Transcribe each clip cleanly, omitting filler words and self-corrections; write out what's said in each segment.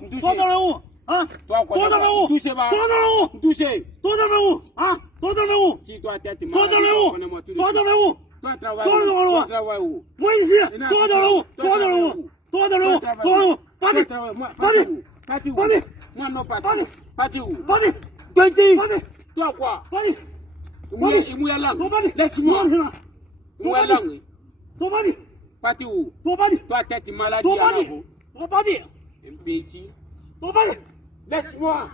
多少人物啊？多少人物？多少人物？多少人物？多少人物？多少人物啊？多少人物？多少人物？多少人物？我一些多少人物？多少人物？多少人物？多少人物？把你，toi quoi? Laisse-moi. Parti où? Toi, tête maladie. Imbécile. Laisse-moi.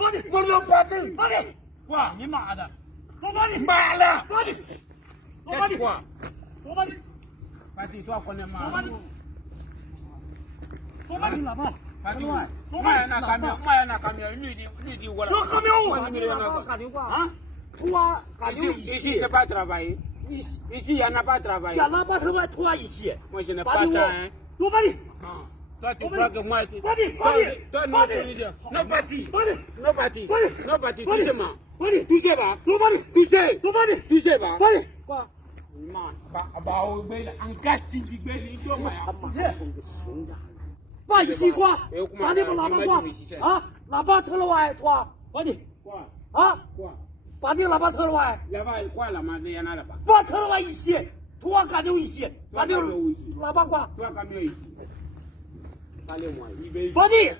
Quoi? Malade. Tête quoi? Parti, toi, connais mal. Parti où? Moi, il y en a camion. Lui dit voilà. Ici, c'est pas travailler. Ici, il n'y en a pas travaillé. Moi, je n'ai pas ça, hein. Toi, tu crois que moi, toi, non, parti, touchez pas. Touchez pas. Quoi? Pas ici quoi? Pas des là-bas quoi? Hein? Là-bas très loin, toi. Quoi? Hein? Quoi? Pas dire là-bas très loin. Là-bas, quoi, là-bas, il y en a là-bas. Pas très loin ici. Toi, camion ici. Pas dire là-bas quoi? Toi, camion ici. Parlez-moi. Pas dire.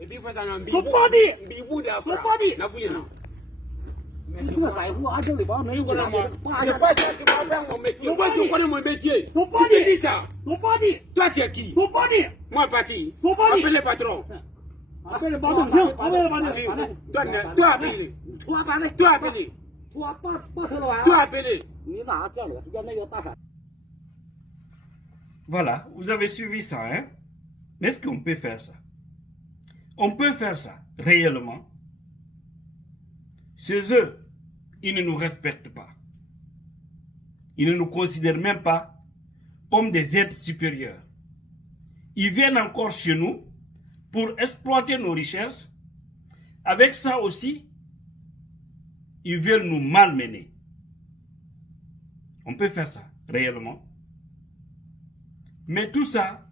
Et puis, il faut un bibou. Faut pas dire. Bibou d'affaires. Faut pas dire. La foulée, non. Tu vois ça, vous, à ce moment, mais Je connais moi. C'est pas ça qui va faire mon métier. Moi, tu connais mon métier. Faut pas Tu te dire. dis ça. Faut pas dire. Toi, tu es qui? Faut pas dire. Moi, parti. Faut pas dire. Appelle le patron. Appelle le patron, viens. Appelle le patron. Toi, appelez. Toi, parlez. Toi, appelez. Toi, pas très loin. Toi, appelez. Voilà, vous avez suivi ça, hein? Mais est-ce qu'on peut faire ça? On peut faire ça, réellement. Chez eux, ils ne nous respectent pas. Ils ne nous considèrent même pas comme des êtres supérieurs. Ils viennent encore chez nous pour exploiter nos richesses. Avec ça aussi, ils veulent nous malmener. On peut faire ça, réellement. Mais tout ça,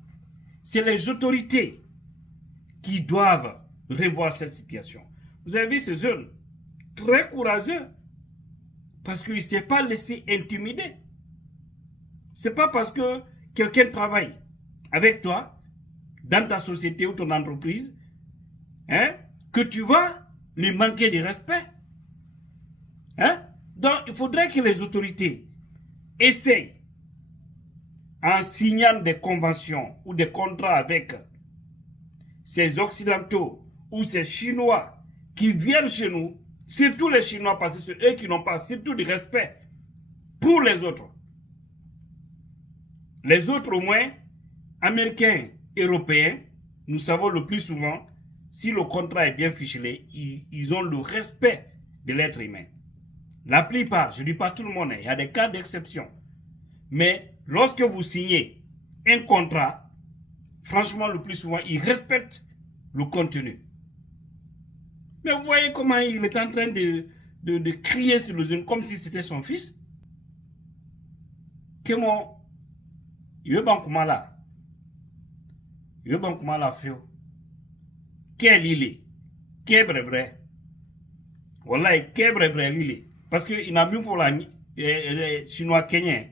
c'est les autorités qui doivent revoir cette situation. Vous avez vu ces jeunes très courageux parce qu'ils ne s'est pas laissé intimider. Ce n'est pas parce que quelqu'un travaille avec toi dans ta société ou ton entreprise, hein, que tu vas lui manquer de respect. Hein? Donc, il faudrait que les autorités essayent, en signant des conventions ou des contrats avec ces Occidentaux ou ces Chinois qui viennent chez nous, surtout les Chinois, parce que c'est eux qui n'ont pas surtout de respect pour les autres. Les autres, au moins, Américains, Européens, nous savons le plus souvent, si le contrat est bien ficelé, ils ont le respect de l'être humain. La plupart, je ne dis pas tout le monde, il y a des cas d'exception. Mais lorsque vous signez un contrat, franchement, le plus souvent, ils respectent le contenu. Mais vous voyez comment il est en train de crier sur le jeune comme si c'était son fils. Que moi, il veut pas comment là. Il veut pas comment là, fait. Quel il est? Quel brebre? Voilà, quel brebre il est. Parce qu'il n'a mieux fait la chinois kenyan.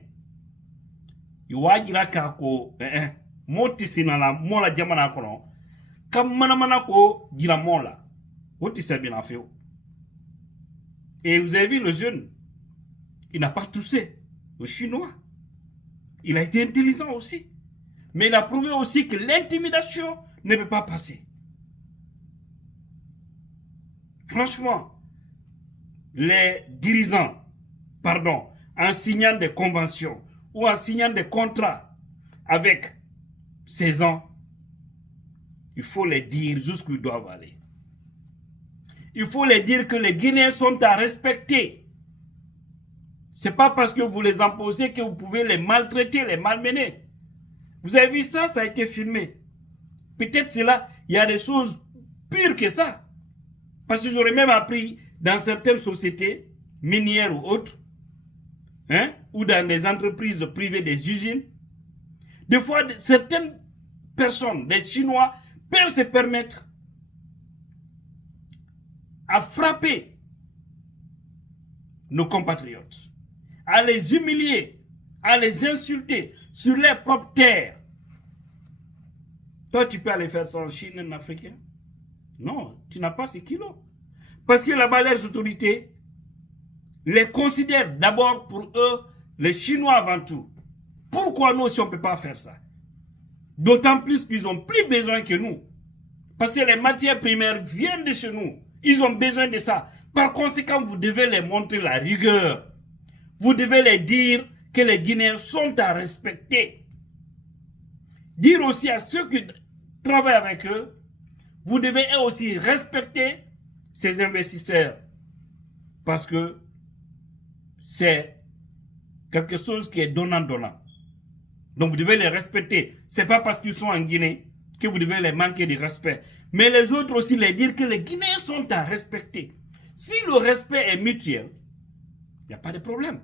Il va dire kako moti sinala mola jamana kono kam mana ko dira mola oti sabina feo. Et vous avez vu le jeune, il n'a pas touché au chinois. Il a été intelligent aussi, mais il a prouvé aussi que l'intimidation ne peut pas passer. Franchement, les dirigeants, en signant des conventions ou en signant des contrats avec ces gens, il faut les dire jusqu'où ils doivent aller. Il faut les dire que les Guinéens sont à respecter. Ce n'est pas parce que vous les imposez que vous pouvez les maltraiter, les malmener. Vous avez vu ça, ça a été filmé. Peut-être c'est là, il y a des choses pires que ça. Parce que j'aurais même appris dans certaines sociétés, minières ou autres, hein, ou dans des entreprises privées, des usines, des fois, certaines personnes, des Chinois, peuvent se permettre à frapper nos compatriotes, à les humilier, à les insulter sur leur propre terre. Toi, tu peux aller faire ça en Chine, en Afrique? Non, tu n'as pas ces kilos. Parce que là-bas, les autorités les considèrent d'abord pour eux, les Chinois avant tout. Pourquoi nous aussi on ne peut pas faire ça? D'autant plus qu'ils ont plus besoin que nous. Parce que les matières primaires viennent de chez nous. Ils ont besoin de ça. Par conséquent, vous devez les montrer la rigueur. Vous devez les dire que les Guinéens sont à respecter. Dire aussi à ceux qui travaillent avec eux, vous devez eux aussi respecter ces investisseurs. Parce que c'est quelque chose qui est donnant-donnant. Donc vous devez les respecter. Ce n'est pas parce qu'ils sont en Guinée que vous devez les manquer de respect. Mais les autres aussi les dire que les Guinéens sont à respecter. Si le respect est mutuel, il n'y a pas de problème.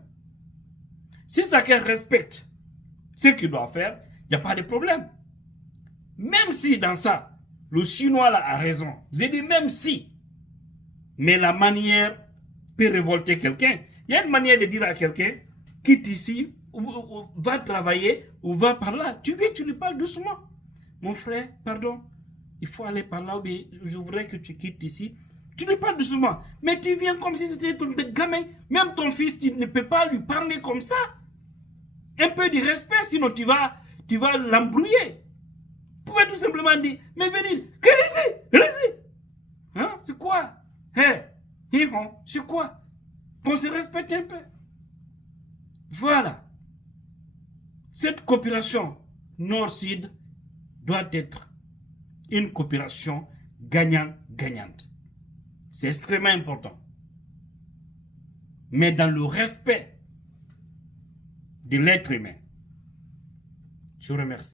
Si chacun respecte ce qu'il doit faire, il n'y a pas de problème. Même si dans ça, le Chinois là a raison. J'ai dit même si. Mais la manière peut révolter quelqu'un. Il y a une manière de dire à quelqu'un, quitte ici, ou va travailler, ou va par là. Tu viens, tu lui parles doucement. Mon frère, pardon, il faut aller par là, mais je voudrais que tu quittes ici. Tu lui parles doucement. Mais tu viens comme si c'était ton gamin. Même ton fils, tu ne peux pas lui parler comme ça. Un peu de respect, sinon tu vas l'embrouiller. Vous pouvez tout simplement dire, mais venez, hein, c'est quoi? C'est quoi? Qu'on se respecte un peu. Voilà. Cette coopération Nord-Sud doit être une coopération gagnant-gagnante. C'est extrêmement important. Mais dans le respect de l'être humain. Je vous remercie.